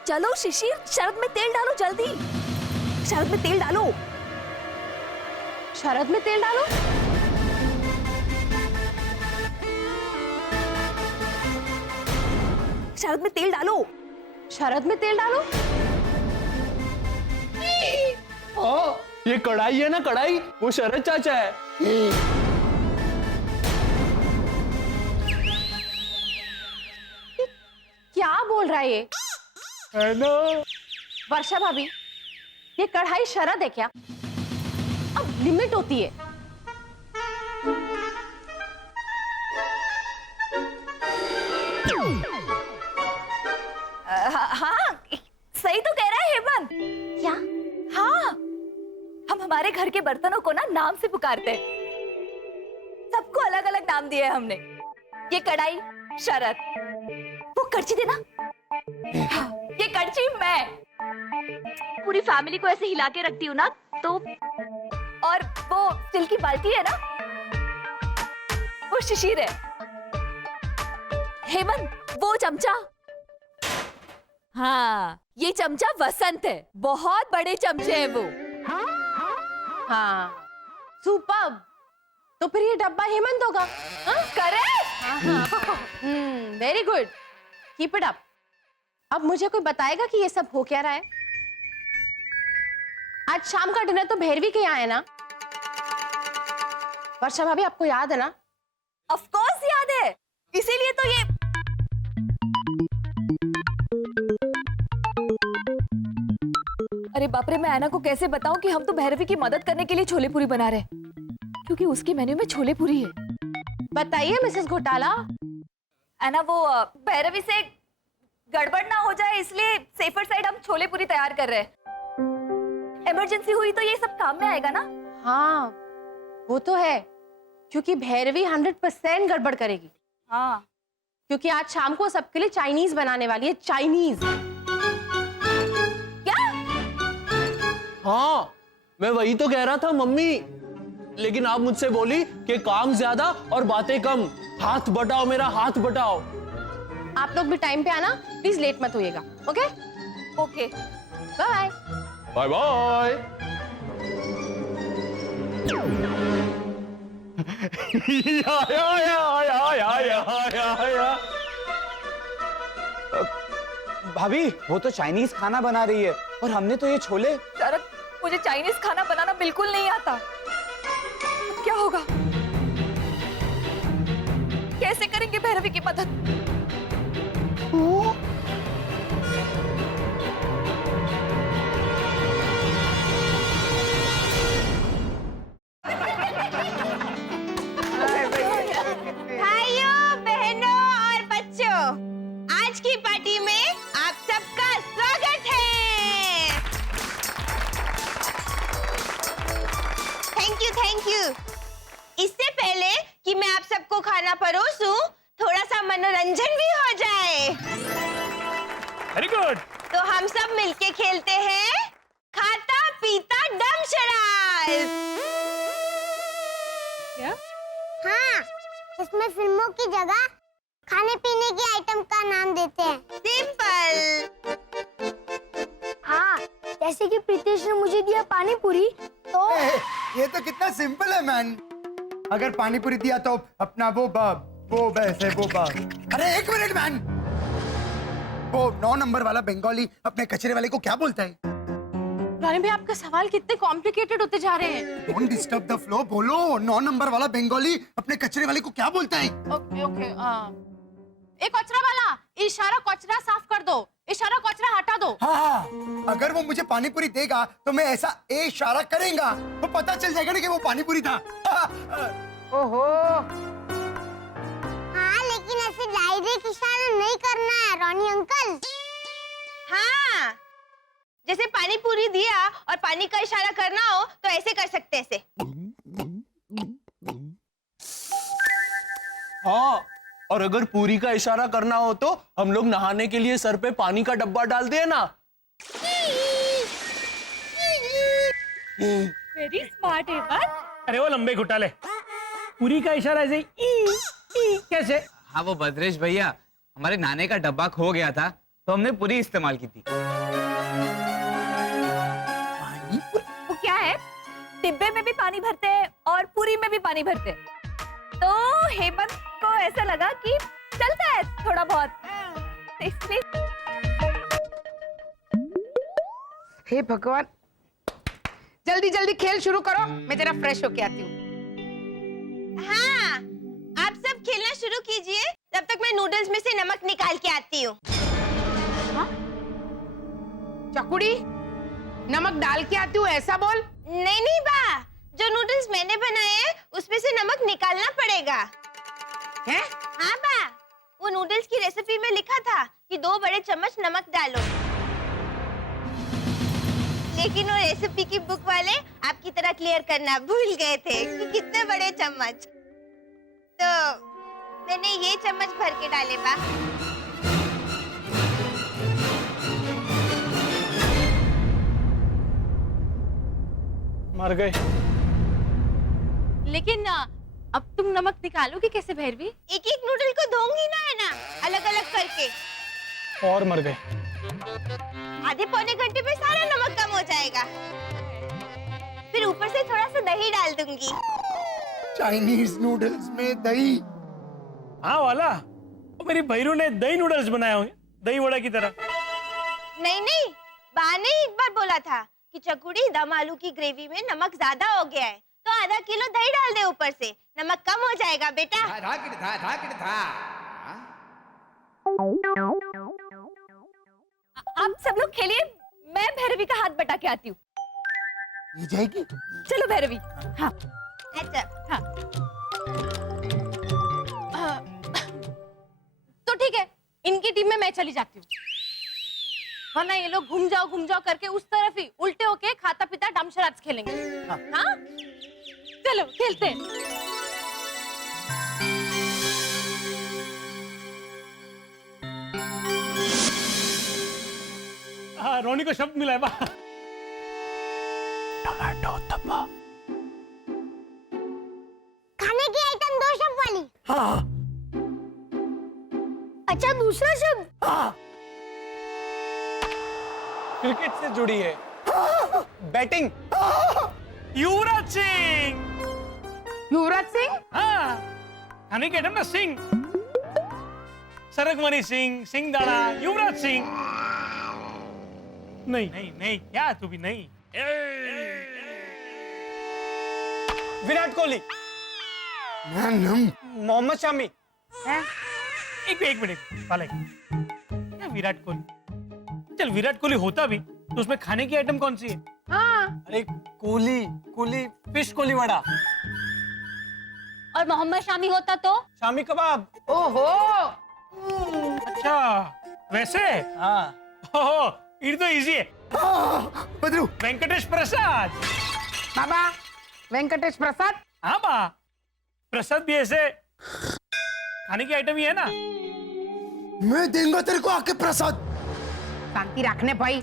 चलो शिशिर, शरद में तेल डालो जल्दी। शरद में तेल डालो। शरद में तेल डालो। शरद में तेल डालो। शरद में तेल डालो। हाँ, ये कढ़ाई है ना, कढ़ाई, वो शरद चाचा है। क्या बोल रहा है ये? है ना? वर्षा भाभी, ये कढ़ाई शरद है क्या? अब लिमिट होती है। हाँ, सही तो कह रहा है हेमंत। क्या? हाँ, हम हमारे घर के बर्तनों को ना नाम से पुकारते हैं। सबको अलग अलग नाम दिए हमने। ये कढ़ाई शरद, वो कड़छी देना। हाँ, ये कड़छी मैं। पूरी फैमिली को ऐसे हिला के रखती हूँ ना तो। और वो स्टील की बाल्टी है ना, वो शिशिर है। हेमंत, वो चमचा। हाँ, ये चमचा वसंत है। बहुत बड़े चमचे हैं वो। हाँ, सुपर्ब। तो फिर ये डब्बा हेमंत होगा। हाँ? Correct. Very good, keep it up. अब मुझे कोई बताएगा कि ये सब हो क्या रहा है? आज शाम का डिनर तो भैरवी के यहाँ है ना? वर्षा भाभी, आपको याद है ना? ऑफ कोर्स याद है, इसीलिए तो ये। अरे बाप रे, मैं ऐना को कैसे बताऊं कि हम तो भैरवी की मदद करने के लिए छोले पूरी बना रहे हैं, क्योंकि उसके मेन्यू में छोले पूरी है। बताइए मिसेस घोटाला। ऐना, वो भैरवी से गड़बड़ ना हो जाए इसलिए सेफर साइड हम छोले पूरी तैयार कर रहे हैं। इमरजेंसी हुई तो ये सब काम में आएगा ना। हाँ, वो तो है, क्योंकि भैरवी 100% गड़बड़ करेगी। हाँ, क्योंकि आज शाम को सबके लिए चाइनीज बनाने वाली है। चाइनीज। क्या? हाँ, मैं वही तो कह रहा था मम्मी, लेकिन आप मुझसे बोली कि काम ज्यादा और बातें कम। हाथ बटाओ, मेरा हाथ बटाओ। आप लोग भी टाइम पे आना, प्लीज लेट मत होइएगा। Okay okay, bye bye. Bye bye. भाभी वो तो चाइनीज खाना बना रही है और हमने तो ये छोले। शरद, मुझे चाइनीज खाना बनाना बिल्कुल नहीं आता। अब क्या होगा? कैसे करेंगे भैरवी की मदद? भाइयों, बहनों और बच्चों, आज की पार्टी में आप सबका स्वागत है। Thank you. इससे पहले कि मैं आप सबको खाना परोसूं, थोड़ा सा मनोरंजन भी हो जाए। Very good. तो हम सब मिलके खेलते हैं खाता पीता डम शराब। क्या? हाँ, इसमें फिल्मों की जगह खाने पीने के आइटम का नाम देते हैं। सिंपल। हाँ, जैसे कि प्रीतेश ने मुझे दिया पानी पूरी, तो ये तो कितना सिंपल है मैन। अगर पानी पूरी दिया तो अपना वो वैसे अरे एक मिनट मैन, वो 9 नंबर वाला बंगाली अपने कचरे वाले को क्या बोलता है? रानी भाई, आपके सवाल कितने कॉम्प्लिकेटेड होते जा रहे हैं। Don't disturb the flow. बोलो, 9 नंबर वाला बंगाली अपने कचरे वाले को क्या बोलता है? ओके। एक कचरा वाला, इशारा कचरा साफ कर दो, इशारा कचरा हटा दो। हाँ, अगर वो मुझे पानी पूरी देगा तो मैं ऐसा इशारा करेंगा तो पता चल जाएगा ना कि वो पानी पूरी था। हाँ, लेकिन ऐसे डायरेक्ट इशारा नहीं जैसे पानी पूरी दिया और पानी का इशारा करना हो तो ऐसे कर सकते ऐसे। हाँ, और अगर पूरी का इशारा करना हो तो हम लोग नहाने के लिए सर पे पानी का डब्बा डालते हैं ना। वेरी स्मार्ट है बात। अरे वो लंबे घुटाले, पूरी का इशारा ऐसे ई कैसे? हाँ वो भद्रेश भैया, हमारे नाने का डब्बा खो गया था तो हमने पूरी इस्तेमाल की थी। वो क्या है, डिब्बे में भी पानी भरते हैं और पूरी में भी पानी भरते हैं। तो हेमंत को ऐसा लगा कि चलता है थोड़ा बहुत, इसलिए। हे भगवान, जल्दी जल्दी खेल शुरू करो, मैं जरा फ्रेश होके आती हूँ। हाँ, आप सब खेलना शुरू कीजिए, तब तक मैं नूडल्स में से नमक निकाल के आती हूँ। चकुड़ी, नमक डाल के आती हूँ ऐसा बोल। नहीं नहीं बा, जो नूडल्स मैंने बनाए हैं उसमें से नमक निकालना पड़ेगा। हैं? हाँ बा, वो नूडल्स की रेसिपी में लिखा था कि 2 बड़े चम्मच नमक डालो, लेकिन वो रेसिपी की बुक वाले आपकी तरह क्लियर करना भूल गए थे कि कितने बड़े चम्मच, तो मैंने ये चम्मच भर के डाले बा। मर गए। लेकिन अब तुम नमक निकालोगी कैसे भैरवी? एक एक नूडल को धोऊंगी ना, है ना, अलग अलग करके। और मर गए। आधे पौने घंटे में सारा नमक कम हो जाएगा। फिर ऊपर से थोड़ा सा दही डाल दूंगी। चाइनीज नूडल्स में दही? हाँ वाला, वो मेरी भैरू ने दही नूडल्स बनाए होंगे, दही वड़ा की तरह। नहीं नहीं, बा ने एक बार बोला था कि चकुड़ी, दम आलू की ग्रेवी में नमक ज्यादा हो गया है, तो आधा किलो दही डाल दे ऊपर से, नमक कम हो जाएगा बेटा। आप सब लोग खेलिए, मैं भैरवी का हाथ बटा के आती हूँ। ये जाएगी? चलो भैरवी। हाँ अच्छा हाँ। तो ठीक है, इनकी टीम में मैं चली जाती हूँ, वरना ये लोग घूम जाओ करके उस तरफ ही उल्टे होके खाता पीता डमशराज खेलेंगे। हाँ? चलो खेलते हैं। हाँ, रोनी को शब्द मिला है बा। टमाटो डब्बा। खाने की आइटम 2 शब्द वाली। हाँ अच्छा, दूसरा शब्द? हाँ क्रिकेट से जुड़ी है। बैटिंग। युवराज सिंह। युवराज सिंह? हाँ, खाने के आइटम ना, सिंह, सरगमनी सिंह, सिंह दाना, युवराज सिंह। नहीं नहीं नहीं, क्या तू भी नहीं। विराट कोहली। मोहम्मद शामी। एक मिनट पाले, क्या विराट कोहली? चल विराट कोहली होता भी तो उसमें खाने की आइटम कौन सी है? हाँ, अरे कोहली फिश कोहली वड़ा। और मोहम्मद शामी होता तो? शामी कबाब। ओहो, अच्छा वैसे। हाँ। ओहो, ये तो इजी है। बदरू। वेंकटेश प्रसाद। बाबा वेंकटेश प्रसाद। हाँ बा, प्रसाद भी ऐसे खाने की आइटम ही है ना। मैं देंगे तेरे को आके प्रसाद। शांति रखने भाई।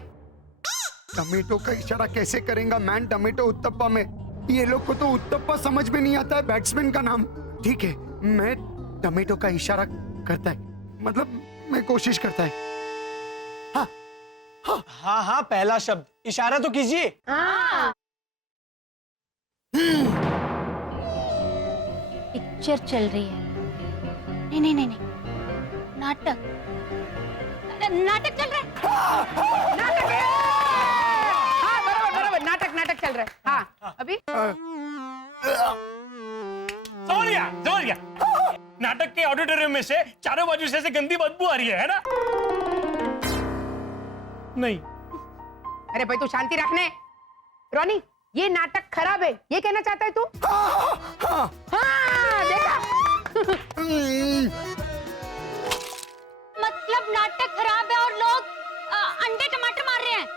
टमेटो का इशारा कैसे करेगा मैन? टमेटो उत्तप्पा में, ये लोग को तो उत्तप्पा समझ में नहीं आता है बैट्समैन का नाम। ठीक है, मैं टमेटो का इशारा करता है, मतलब मैं कोशिश करता है। हाँ, पहला शब्द इशारा तो कीजिए। पिक्चर चल रही है। नहीं, नाटक चल रहा है। नाटक है। हाँ बराबर, नाटक चल रहा है। हाँ अभी समझ गया। नाटक के ऑडिटोरियम में से चारों बाजू से ऐसे गंदी बदबू आ रही है ना? नहीं। अरे भाई तू शांति रखने। रोनी, ये नाटक खराब है, ये कहना चाहता है तू? हाँ देखा। मतलब नाटक खराब है और लोग अंडे टमाटर मार रहे हैं।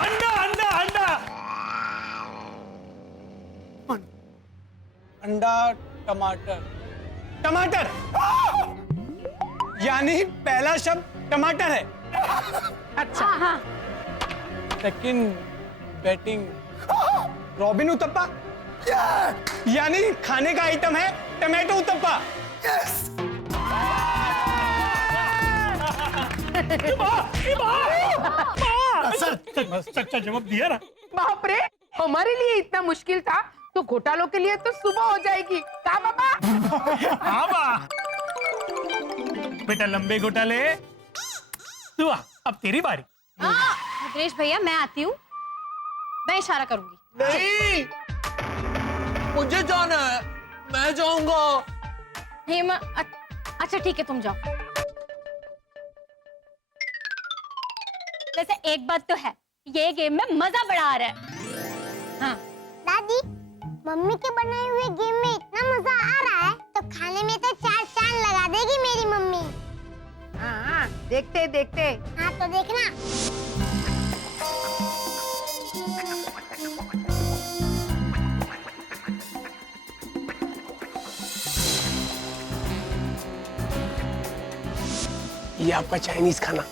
अंडा अंडा अंडा अंडा टमाटर टमाटर यानी पहला शब्द टमाटर है। अच्छा हाँ सेकंड बैटिंग रॉबिन उत्तप्पा यानी खाने का आइटम है टमाटो उत्तप्पा। सच्चा जवाब दिया ना। बाप रे, हमारे लिए इतना मुश्किल था तो घोटालों के लिए तो सुबह हो जाएगी। का बाबा? हाँ बा बेटा, लंबे घोटाले। तू आ, अब तेरी बारी। भद्रेश भैया मैं आती हूँ, मैं इशारा करूंगी। नहीं, मुझे जाना है, मैं जाऊंगा। हेमा अच्छा ठीक है, तुम जाओ। वैसे एक बात तो है, ये गेम में मजा बड़ा आ रहा है। हाँ दादी, मम्मी के बनाए हुए गेम में इतना मजा आ रहा है तो खाने में तो 4 चांद लगा देगी मेरी मम्मी। हाँ, देखते देखते। हाँ तो देखना। ये आपका चाइनीज खाना।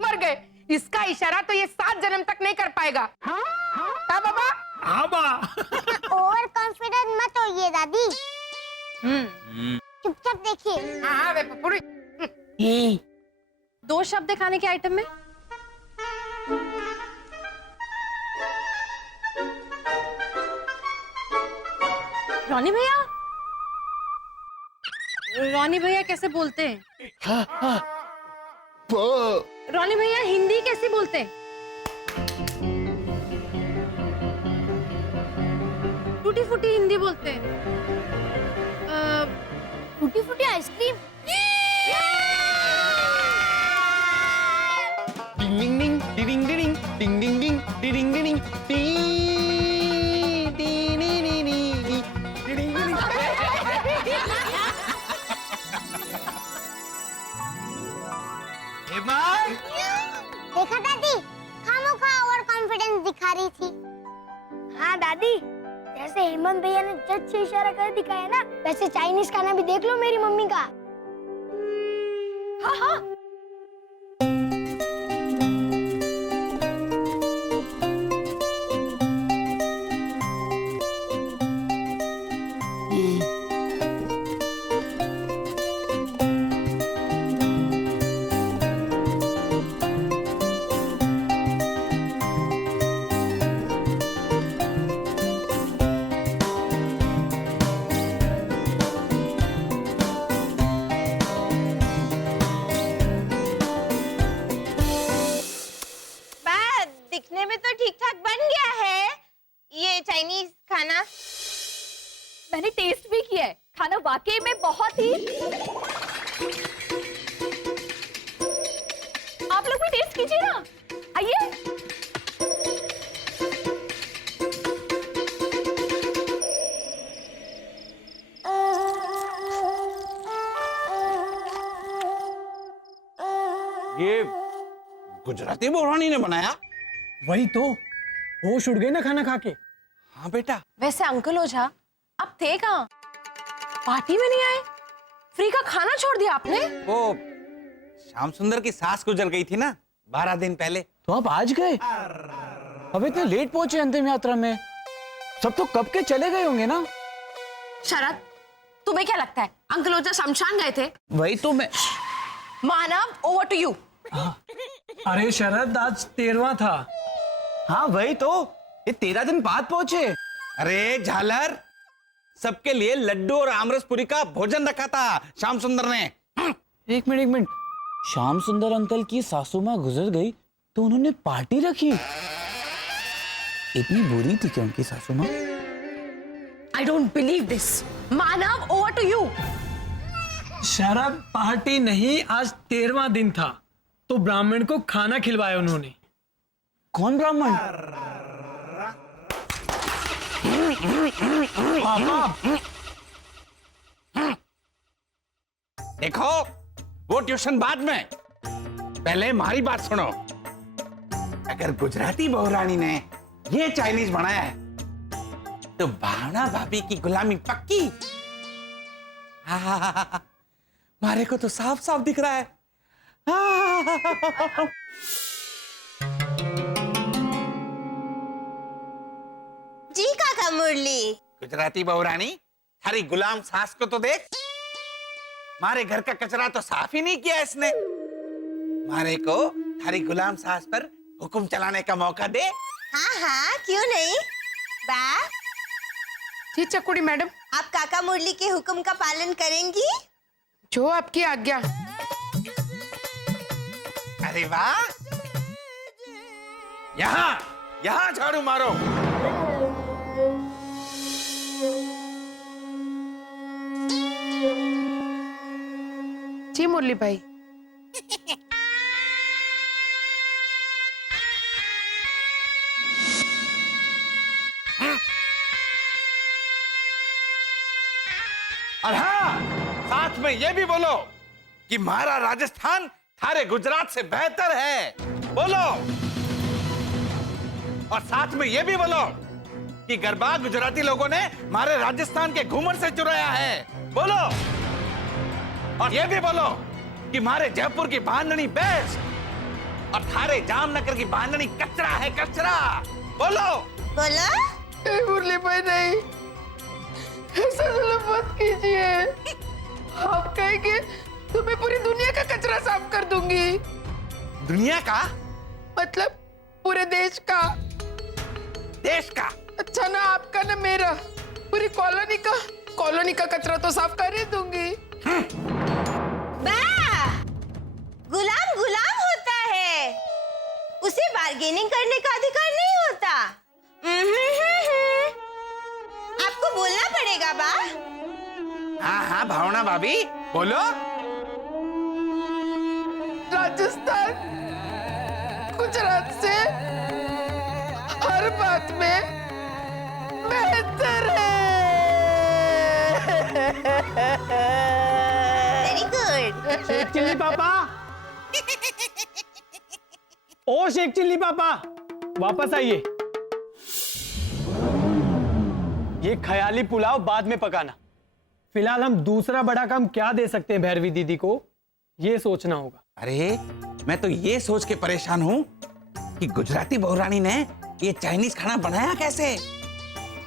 मर गए। इसका इशारा तो ये 7 जन्म तक नहीं कर पाएगा। का बाबा? हाँ बा ओवर कॉन्फिडेंट मत होइए दादी, चुपचाप देखिए। हाँ वे पपुड़ी। 2 शब्द है खाने के आइटम में। रॉनी भैया, रॉनी भैया कैसे बोलते हैं? रॉनी भैया हिंदी कैसे बोलते हैं? टूटी फूटी हिंदी बोलते हैं। टूटी फूटी आइसक्रीम। डिंग डिंग डिंग डिंग डिंग डिंग डिंग डिंग डिंग डिंग डिंग देखा दादी, खामोखा ओवर कॉन्फिडेंस दिखा रही थी। हाँ दादी, जैसे हेमंत भैया ने जज से इशारा कर दिखाया ना, वैसे चाइनीज खाना भी देख लो मेरी मम्मी का। हाँ हाँ दिखने में तो ठीक ठाक बन गया है ये चाइनीज खाना। मैंने टेस्ट भी किया है, खाना वाकई में बहुत ही। आप लोग भी टेस्ट कीजिए ना, आइए। ये गुजराती बोरानी ने बनाया। वही तो, होश उड़ गए ना खाना खा के। हाँ बेटा। वैसे अंकल ओझा, आप थे कहाँ? पार्टी में नहीं आए? फ्री का खाना छोड़ दिया आपने? वो श्याम सुंदर की सास गुजर गई थी ना 12 दिन पहले। तो आप आज गए? अब इतने लेट पहुंचे अंतिम यात्रा में, सब तो कब के चले गए होंगे ना। शरद, तुम्हें क्या लगता है अंकल ओझा शमशान गए थे? वही तो मैं। मानव, ओवर टू यू। अरे शरद, आज 13वां था। हाँ वही तो, ये 13 दिन बाद पहुंचे। अरे झालर, सबके लिए लड्डू और आमरस पूरी का भोजन रखा था श्याम सुंदर ने। एक मिनट, श्याम सुंदर अंकल की सासू माँ गुजर गई तो उन्होंने पार्टी रखी। इतनी बुरी थी क्या उनकी सासू माँ? I don't believe this. Manav, over to you. Sharad, party नहीं, आज 13वां दिन था तो ब्राह्मण को खाना खिलवाया उन्होंने। कौन ब्राह्मण? देखो, वो ट्यूशन बाद में, पहले हमारी बात सुनो। अगर गुजराती बहुरानी ने ये चाइनीज बनाया है तो भावना भाभी की गुलामी पक्की। मारे को तो साफ साफ दिख रहा है। जी काका मुरली। गुजराती बहुरानी, थारी गुलाम सास को तो देख, मारे घर का कचरा तो साफ ही नहीं किया इसने। मारे को थारी गुलाम सास पर हुक्म चलाने का मौका दे। हाँ हाँ, क्यों नहीं। बा, जी चकुड़ी मैडम, आप काका मुरली के हुक्म का पालन करेंगी? जो आपकी आज्ञा। अरे वाह, यहाँ यहाँ झाड़ू मारो। जी मुरली भाई। और हाँ, साथ में ये भी बोलो कि हमारा राजस्थान थारे गुजरात से बेहतर है। बोलो। और साथ में ये भी बोलो कि गरबा गुजराती लोगों ने हमारे राजस्थान के घूमर से चुराया है। बोलो। और ये भी बोलो कि हमारे जयपुर की बांधनी बेस्ट और थारे जामनगर की बांधनी कचरा है, कचरा। बोलो। बोलो। मुरली भाई नहीं, ऐसा जुल्म मत कीजिए। आप कहेंगे तो मैं पूरी दुनिया का कचरा साफ कर दूंगी। दुनिया का मतलब पूरे देश का। देश का? अच्छा ना आपका ना मेरा, पूरी कॉलोनी का कचरा तो साफ कर ही दूंगी। बा, गुलाम गुलाम होता है, उसे बार्गेनिंग करने का अधिकार नहीं होता। आपको बोलना पड़ेगा बा। हाँ हाँ भावना भाभी, बोलो। राजस्थान गुजरात से हर बात में बेहतर है। Very good. शेख चिल्ली पापा, ओ शेख चिल्ली पापा, वापस आइए। ये ख्याली पुलाव बाद में पकाना। फिलहाल हम दूसरा बड़ा काम क्या दे सकते हैं भैरवी दीदी को, ये सोचना होगा। अरे मैं तो ये सोच के परेशान हूँ कि गुजराती बहुरानी ने ये चाइनीज खाना बनाया कैसे,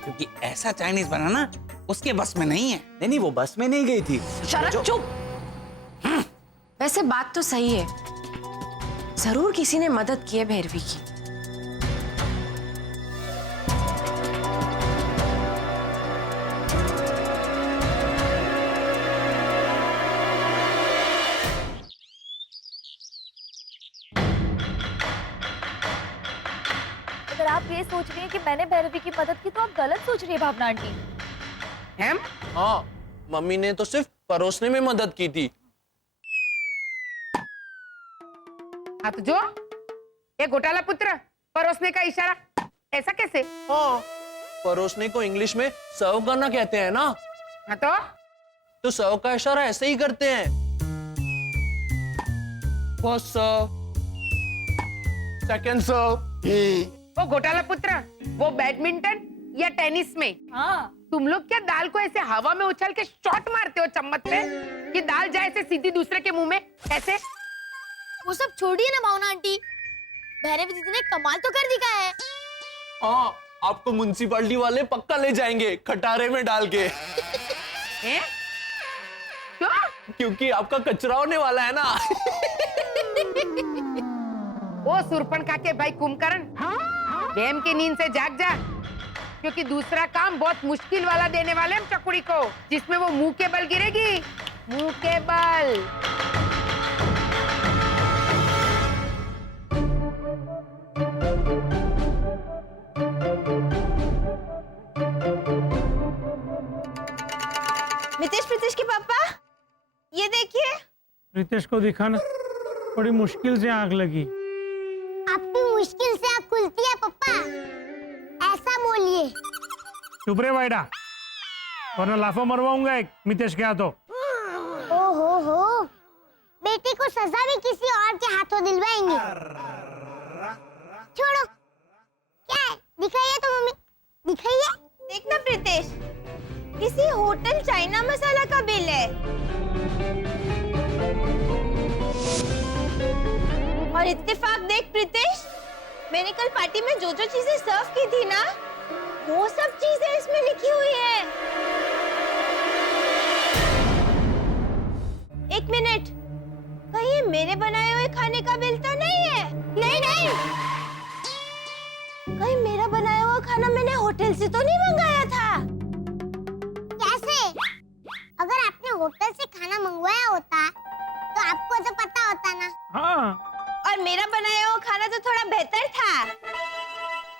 क्योंकि ऐसा चाइनीज बनाना उसके बस में नहीं है। नहीं, वो बस में नहीं गई थी। शरद चुप। वैसे बात तो सही है, जरूर किसी ने मदद की है भैरवी की। अगर आप ये सोच रही हैं कि मैंने भैरवी की मदद की तो आप गलत सोच रही है भावना आंटी। हम? हाँ, मम्मी ने तो सिर्फ परोसने में मदद की थी। हाँ तो जो ये घोटाला पुत्र, परोसने का इशारा, ऐसा कैसे? हाँ, परोसने को इंग्लिश में सर्व करना कहते हैं ना। हाँ तो सर्व का इशारा ऐसे ही करते हैं। फर्स्ट सर्व, सेकंड सर्व। वो घोटाला पुत्र, वो बैडमिंटन या टेनिस में हाँ, तुम लोग क्या दाल को ऐसे हवा में उछल के शॉट मारते हो चम्मच से कि दाल जाए ऐसे सीधी दूसरे के मुंह में? ऐसे? वो सब छोड़िए ना भावना आंटी, भैरवी दीदी ने कमाल तो कर दिखाया है। हाँ, आपको म्युनिसिपैलिटी वाले पक्का ले जाएंगे खटारे में डाल के। हैं? क्यों? क्योंकि आपका कचरा होने वाला है ना। ओ सुरपणखा के भाई कुंभकर्ण, बेम की नींद से जाग जा, क्योंकि दूसरा काम बहुत मुश्किल वाला देने वाले हम चकुड़ी को, जिसमें वो मुंह के बल गिरेगी। मुंह के बल। मितेश प्रीतेश के पापा, ये देखिए। रितेश को दिखाना, बड़ी मुश्किल से आग लगी। आपकी मुश्किल से आँख खुल चाहिए। चुप रे बैठा, वरना लाफा मरवाऊंगा एक मितेश के हाथों। हो बेटी को सजा भी किसी और के हाथों दिलवाएंगे। छोड़ो, क्या है? दिखाइए तो मम्मी, दिखाइए। देखना प्रीतेश, किसी होटल चाइना मसाला का बिल है। और इत्तेफाक देख प्रीतेश, मैंने कल पार्टी में जो जो चीजें सर्व की थी ना, वो सब चीजें इसमें लिखी हुई है। एक मिनट, कहीं ये मेरे बनाए हुए खाने का बिल तो नहीं है? नहीं, कहीं मेरा बनाया हुआ खाना मैंने होटल से तो नहीं मंगाया था? कैसे? अगर आपने होटल से खाना मंगवाया होता तो आपको तो पता होता ना। हाँ, और मेरा बनाया हुआ खाना तो थोड़ा बेहतर था।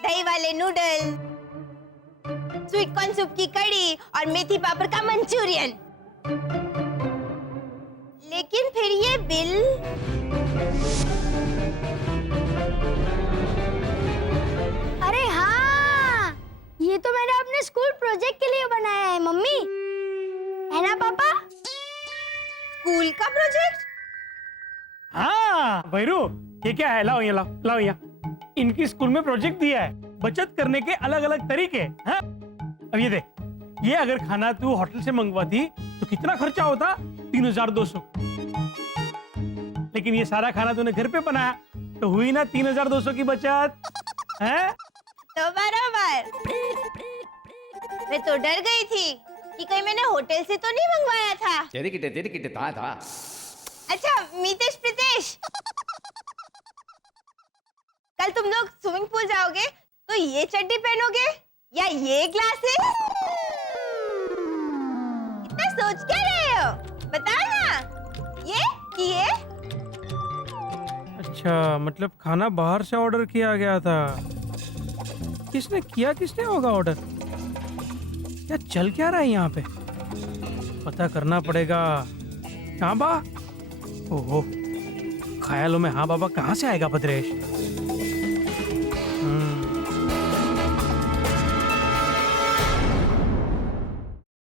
दही वाले नूडल, स्वीट कॉर्न सूप की कड़ी और मेथी पापड़ का मंचूरियन। लेकिन फिर ये बिल, अरे हाँ, ये तो मैंने अपने स्कूल प्रोजेक्ट के लिए बनाया है मम्मी, है ना पापा? स्कूल का प्रोजेक्ट? हाँ भैरू, ये क्या है? लाओ ये, लाओ यहाँ। इनकी स्कूल में प्रोजेक्ट दिया है बचत करने के अलग अलग तरीके। हाँ? अब ये देख, ये अगर खाना तू होटल से मंगवाती तो कितना खर्चा होता? 3200। लेकिन ये सारा खाना तूने घर पे बनाया तो हुई ना 3200 की बचत। हैं? तो बराबर। मैं तो डर गई थी कि कहीं मैंने होटल से तो नहीं मंगवाया था। अच्छा मितेश, प्रीतेश, कल तुम लोग स्विमिंग पूल जाओगे तो ये चड्डी पहनोगे या ये ग्लासेस? इतना सोच क्या रहे हो? बताओ ना, ये? अच्छा, मतलब खाना बाहर से ऑर्डर किया गया था। किसने होगा ऑर्डर? क्या चल क्या रहा है यहाँ पे? पता करना पड़ेगा। हाँ बा, ओहो, ख्यालों में हाँ बाबा कहाँ से आएगा भद्रेश?